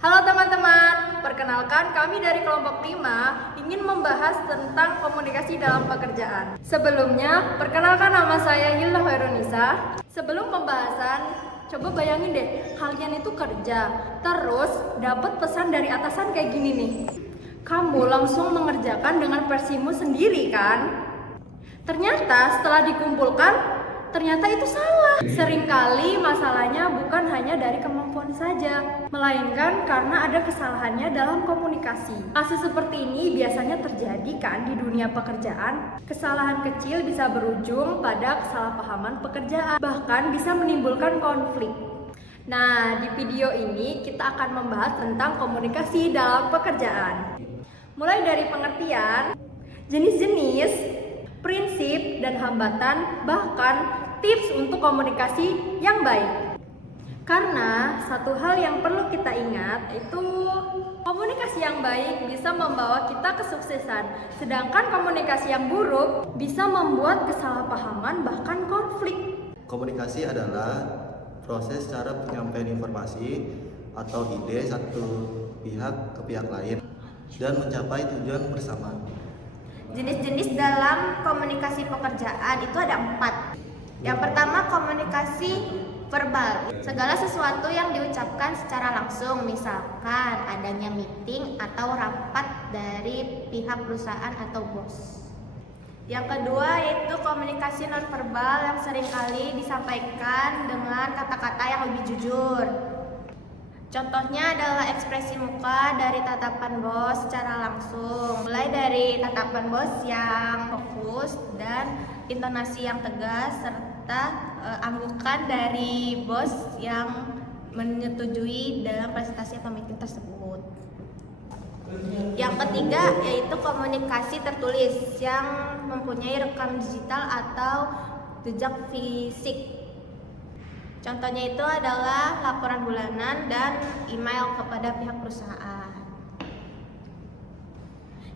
Halo teman-teman, perkenalkan kami dari kelompok 5 ingin membahas tentang komunikasi dalam pekerjaan. Sebelumnya, perkenalkan nama saya Hilda Hoirunisa. Sebelum pembahasan, coba bayangin deh, kalian itu kerja, terus dapat pesan dari atasan kayak gini nih. Kamu langsung mengerjakan dengan versimu sendiri kan? Ternyata setelah dikumpulkan, ternyata itu salah. Seringkali masalahnya bukan hanya dari kemampuan saja, melainkan karena ada kesalahannya dalam komunikasi. Kasus seperti ini biasanya terjadi kan di dunia pekerjaan. Kesalahan kecil bisa berujung pada kesalahpahaman pekerjaan, bahkan bisa menimbulkan konflik. Nah, di video ini kita akan membahas tentang komunikasi dalam pekerjaan. Mulai dari pengertian, jenis-jenis, prinsip dan hambatan, bahkan tips untuk komunikasi yang baik. Karena satu hal yang perlu kita ingat itu komunikasi yang baik bisa membawa kita kesuksesan, sedangkan komunikasi yang buruk bisa membuat kesalahpahaman bahkan konflik. Komunikasi adalah proses cara penyampaian informasi atau ide satu pihak ke pihak lain dan mencapai tujuan bersama. Jenis-jenis dalam komunikasi pekerjaan itu ada 4. Yang pertama, komunikasi verbal. Segala sesuatu yang diucapkan secara langsung, misalkan adanya meeting atau rapat dari pihak perusahaan atau bos. Yang kedua yaitu komunikasi nonverbal yang seringkali disampaikan dengan kata-kata yang lebih jujur. Contohnya adalah ekspresi muka dari tatapan bos secara langsung, mulai dari tatapan bos yang fokus dan intonasi yang tegas, serta anggukan dari bos yang menyetujui dalam presentasi atau meeting tersebut. Yang ketiga yaitu komunikasi tertulis yang mempunyai rekam digital atau jejak fisik. Contohnya itu adalah laporan bulanan dan email kepada pihak perusahaan.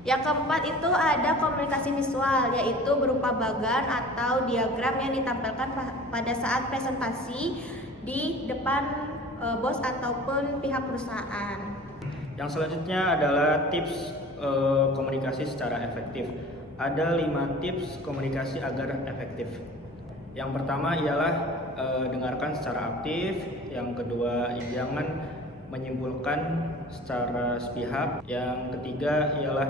Yang keempat itu ada komunikasi visual, yaitu berupa bagan atau diagram yang ditampilkan pada saat presentasi di depan bos ataupun pihak perusahaan. Yang selanjutnya adalah tips komunikasi secara efektif. Ada 5 tips komunikasi agar efektif. Yang pertama ialah dengarkan secara aktif. Yang kedua, jangan menyimpulkan secara sepihak. Yang ketiga ialah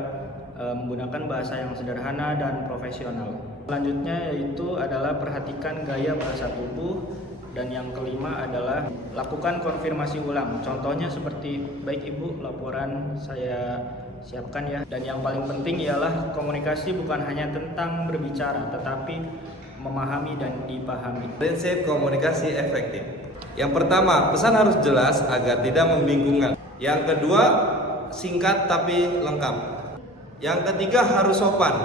menggunakan bahasa yang sederhana dan profesional. Selanjutnya yaitu adalah perhatikan gaya bahasa tubuh. Dan yang kelima adalah lakukan konfirmasi ulang. Contohnya seperti, baik Ibu, laporan saya siapkan ya. Dan yang paling penting ialah komunikasi bukan hanya tentang berbicara, tetapi memahami dan dipahami. Prinsip komunikasi efektif. Yang pertama, pesan harus jelas agar tidak membingungkan. Yang kedua, singkat tapi lengkap. Yang ketiga, harus sopan,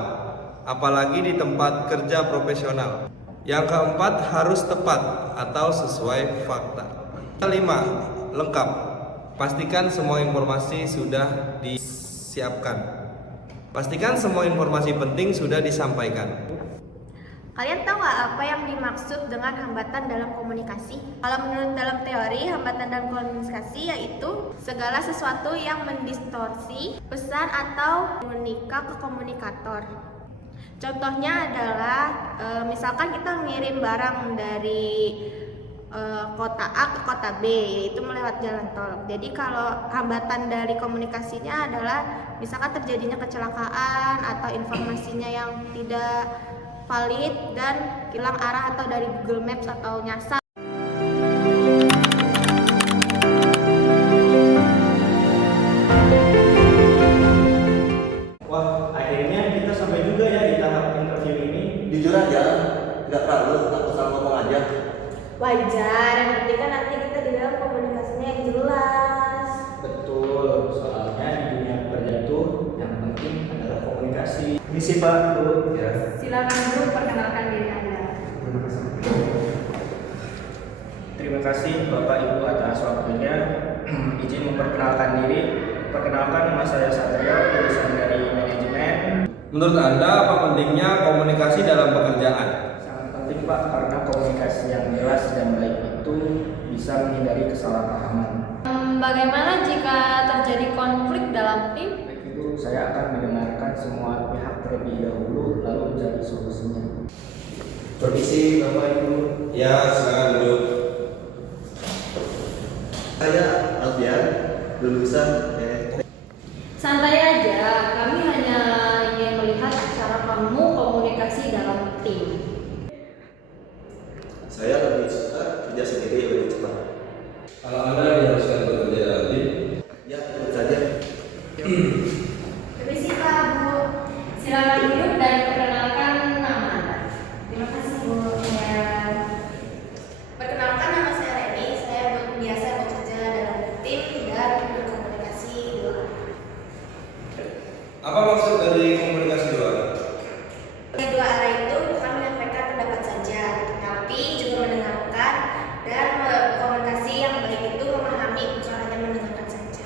apalagi di tempat kerja profesional. Yang keempat, harus tepat atau sesuai fakta. Kelima, lengkap. Pastikan semua informasi sudah disiapkan. Pastikan semua informasi penting sudah disampaikan. Kalian tahu nggak apa yang dimaksud dengan hambatan dalam komunikasi? Kalau menurut dalam teori, hambatan dalam komunikasi yaitu segala sesuatu yang mendistorsi pesan atau menikah ke komunikator. Contohnya adalah misalkan kita ngirim barang dari kota A ke kota B, yaitu melewat jalan tol. Jadi kalau hambatan dari komunikasinya adalah misalkan terjadinya kecelakaan atau informasinya yang tidak valid dan hilang arah atau dari Google Maps atau nyasar. Wah, akhirnya kita sampai juga ya di tahap interview ini. Jujur aja, nggak terlalu takut sama ngomong aja. Wajar, yang penting kan nanti kita di dalam komunikasinya yang jelas. Betul, soalnya di dunia kerja itu yang penting adalah komunikasi. Misi Pak, Bu. Ya. Silakan dulu perkenalkan diri Anda. Terima kasih Bapak Ibu atas waktunya. Izin memperkenalkan diri. Perkenalkan, nama saya Satrio, lulusan dari manajemen. Menurut Anda, apa pentingnya komunikasi dalam pekerjaan? Sangat penting Pak, karena komunikasi yang jelas dan baik itu bisa menghindari kesalahpahaman. Bagaimana jika terjadi konflik dalam tim? Baik itu, saya akan mendengarkan semua pihak terlebih dahulu lalu mencari solusinya. Permisi Bapak Ibu. Ya, silakan duduk. Saya Alfian, lulusan Santai aja, kami hanya ingin melihat cara kamu komunikasi dalam tim. Saya lebih suka kerja sendiri lebih cepat. Kalau Anda diharuskan bekerja dalam tim, Ya, ikut saja. Permisi Pak, Bu. Silakan duduk dan perkenalkan nama Anda. Terima kasih Bu. Ya. Perkenalkan nama saya Reni. Saya biasa bekerja dalam tim dan berkomunikasi dua arah. apa maksud dari komunikasi dua arah? Di dua arah itu bukan menyampaikan pendapat saja, tapi juga mendengarkan dan komunikasi yang baik itu memahami bukan hanya mendengarkan saja.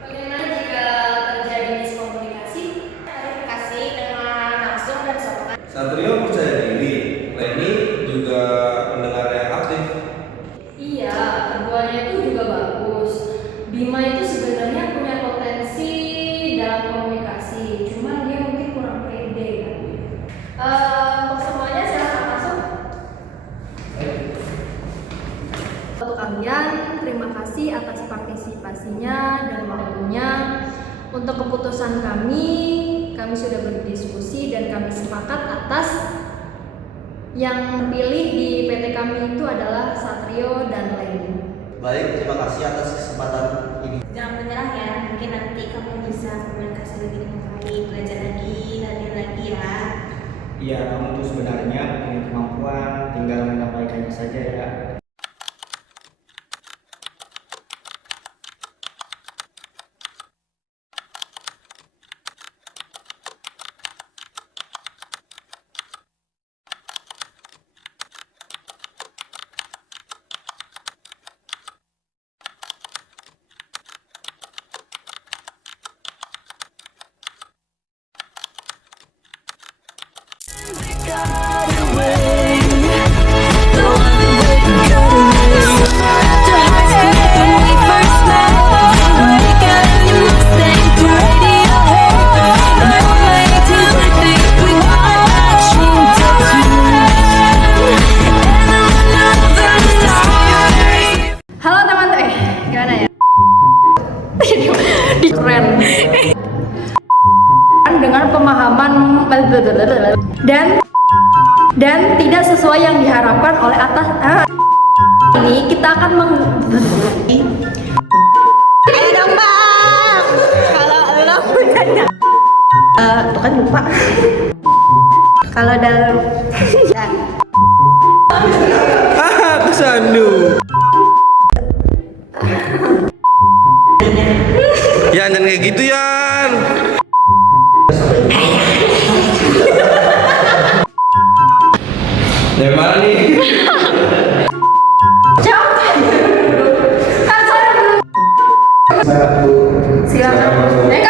Bagaimana jika terjadi miskomunikasi? Klarifikasi dengan langsung dan sopan. Satrio percaya diri, Reni juga pendengar yang aktif. Iya, keduanya itu juga bagus. Bima itu sebenarnya punya potensi dalam komunikasi, cuma dia mungkin kurang pede kan. Untuk semuanya silahkan masuk. Untuk kalian, terima kasih atas partisipasinya dan waktunya. Untuk keputusan kami sudah berdiskusi dan kami sepakat atas yang terpilih di PT kami itu adalah Satrio dan Leni. Baik, terima kasih atas kesempatan ini. Jangan menyerah ya, mungkin nanti kamu bisa komunikasi lagi dengan baik, belajar lagi, latihan lagi ya. Iya, kamu tuh sebenarnya punya kemampuan, tinggal menyampaikannya saja ya. Halo teman-teman, gimana ya? Keren. Dengan pemahaman dan tidak sesuai yang diharapkan oleh atas. Ini kita akan Ayo dong Bang, kalau lo punya tuh kan lupa. Kalau dalam Kesandu. Ya, jangan kayak gitu Yan. Dari mana nih? silakan.